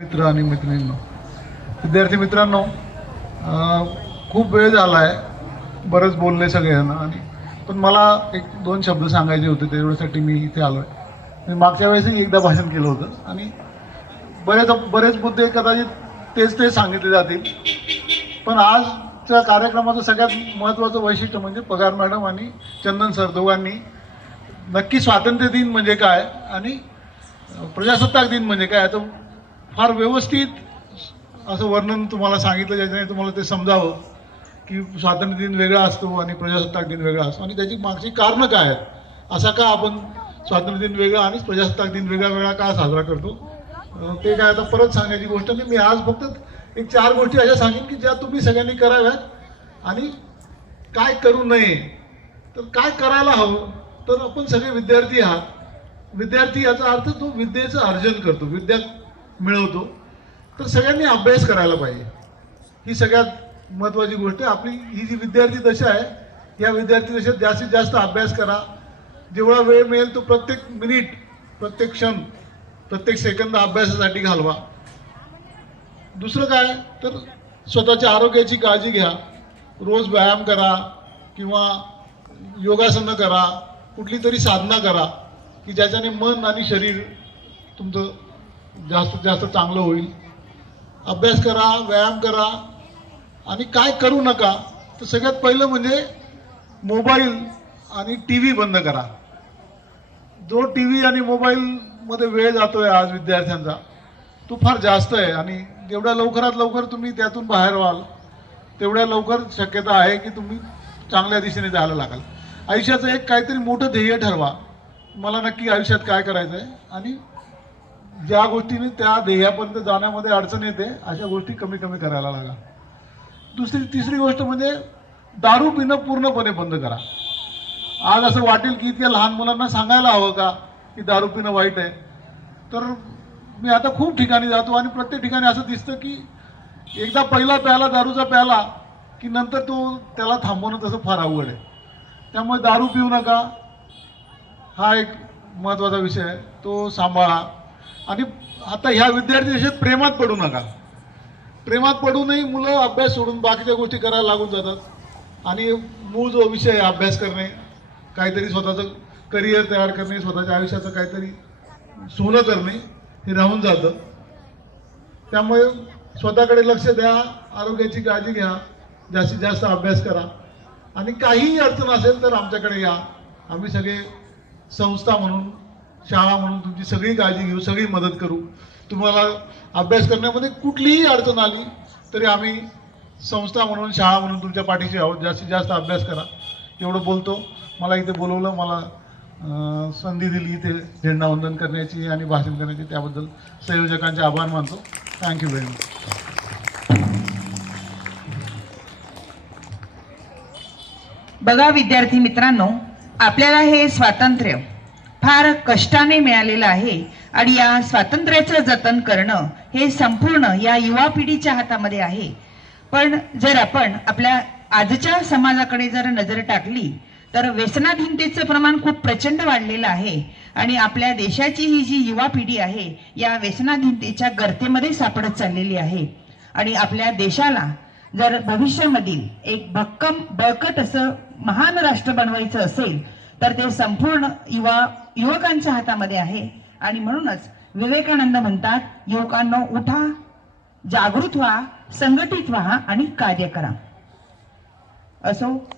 मित्र आणि मैत्रिणींनो. विद्यार्थी मित्रांनो खूप वेळ झाला आहे बरंच बोलले सगळेजणं आणि पण मला एक दोन शब्द सांगायचे होते तेवढ्यासाठी मी इथे आलो आहे मी मागच्या वेळेसही एकदा भाषण केलं होतं आणि बरेच बरेच मुद्दे कदाचित तेच तेच सांगितले जातील. पण आजच्या कार्यक्रमाचं सगळ्यात महत्त्वाचं वैशिष्ट्य म्हणजे पगार मॅडम आणि चंदन सर दोघांनी नक्की स्वातंत्र्य दिन म्हणजे काय आणि प्रजासत्ताक दिन म्हणजे काय याचं फार व्यवस्थित असं वर्णन तुम्हाला सांगितलं ज्याच्याने तुम्हाला ते समजावं की स्वातंत्र्य दिन वेगळा असतो आणि प्रजासत्ताक दिन वेगळा असतो. आणि त्याची मागची कारणं काय आहेत? असा का आपण स्वातंत्र्य दिन वेगळा आणि प्रजासत्ताक दिन वेगळा वेगळा का साजरा करतो? ते काय आता परत सांगण्याची गोष्ट नाही. मी आज फक्त एक चार गोष्टी अशा सांगेन की ज्या तुम्ही सगळ्यांनी कराव्यात आणि काय करू नये तर काय करायला हवं तर आपण सगळे विद्यार्थी आहात. विद्यार्थी याचा अर्थ तो विद्येचं अर्जन करतो. विद्या मिळवतो. तर सगळ्यांनी अभ्यास करायला पाहिजे. ही सगळ्यात महत्त्वाची गोष्ट आहे. आपली ही जी विद्यार्थी दशा आहे या विद्यार्थी दशेत जास्तीत जास्त अभ्यास करा. जेवढा वेळ मिळेल तो प्रत्येक मिनिट प्रत्येक क्षण प्रत्येक सेकंद अभ्यासासाठी घालवा. दुसरं काय? तर स्वतःच्या आरोग्याची काळजी घ्या. रोज व्यायाम करा किंवा योगासनं करा. कुठली तरी साधना करा की ज्याच्याने मन आणि शरीर तुमचं जास्तीत जास्त चांगलं होईल. अभ्यास करा व्यायाम करा आणि काय करू नका तर सगळ्यात पहिलं म्हणजे मोबाईल आणि टी व्ही बंद करा. जो टी व्ही आणि मोबाईलमध्ये वेळ जातो आहे आज विद्यार्थ्यांचा तो फार जास्त आहे आणि जेवढ्या लवकरात लवकर तुम्ही त्यातून बाहेर व्हाल तेवढ्या लवकर शक्यता आहे की तुम्ही चांगल्या दिशेने जायला लागाल. आयुष्याचं एक काहीतरी मोठं ध्येय ठरवा. मला नक्की आयुष्यात काय करायचं आहे आणि ज्या गोष्टीने त्या ध्येयापर्यंत जाण्यामध्ये अडचण येते अशा गोष्टी कमी कमी करायला लागा. दुसरी तिसरी गोष्ट म्हणजे दारू पिणं पूर्णपणे बंद करा. आज असं वाटेल की इतक्या लहान मुलांना सांगायला हवं का की दारू पिणं वाईट आहे? तर मी आता खूप ठिकाणी जातो आणि प्रत्येक ठिकाणी असं दिसतं की एकदा पहिला प्याला दारूचा प्याला की नंतर तो त्याला थांबवणं तसं फार अवघड आहे. त्यामुळे दारू पिऊ नका. हा एक महत्त्वाचा विषय आहे. तो सांभाळा. आणि आता ह्या विद्यार्थी देशात प्रेमात पडू नका. प्रेमात पडूनही मुलं अभ्यास सोडून बाकीच्या गोष्टी करायला लागून जातात. आणि मूळ जो विषय आहे अभ्यास करणे काहीतरी स्वतःचं करिअर तयार करणे स्वतःच्या आयुष्याचं काहीतरी सोनं करणे हे राहून जातं. त्यामुळे स्वतःकडे लक्ष द्या आरोग्याची काळजी घ्या जास्तीत जास्त अभ्यास करा. आणि काहीही अडचण असेल तर आमच्याकडे या. आम्ही सगळे संस्था म्हणून शाळा म्हणून तुमची सगळी काळजी घेऊ सगळी मदत करू. तुम्हाला अभ्यास करण्यामध्ये कुठलीही अडचण आली तरी आम्ही संस्था म्हणून शाळा म्हणून तुमच्या पाठीशी आहोत. जास्तीत जास्त अभ्यास करा. एवढं बोलतो. मला इथे बोलवलं मला संधी दिली इथे झेंडावंदन करण्याची आणि भाषण करण्याची. त्याबद्दल संयोजकांचे आभार मानतो. थँक्यू व्हेरी मच बघा विद्यार्थी मित्रांनो आपल्याला हे स्वातंत्र्य फार कष्टाने मिळालेलं आहे आणि या स्वातंत्र्याचं जतन करणं हे संपूर्ण या युवा पिढीच्या हातामध्ये आहे. पण जर आपण आपल्या आजच्या समाजाकडे जर नजर टाकली तर व्यसनाधीनतेचं प्रमाण खूप प्रचंड वाढलेलं आहे आणि आपल्या देशाची ही जी युवा पिढी आहे या व्यसनाधीनतेच्या गर्तेमध्ये सापडत चाललेली आहे. आणि आपल्या देशाला जर भविष्यामधील एक भक्कम बळकट असं महान राष्ट्र बनवायचं असेल तर ते संपूर्ण युवा युवकांच्या हातामध्ये आहे. आणि म्हणूनच विवेकानंद म्हणतात युवकांना उठा जागृत व्हा संघटित व्हा आणि कार्य करा. असो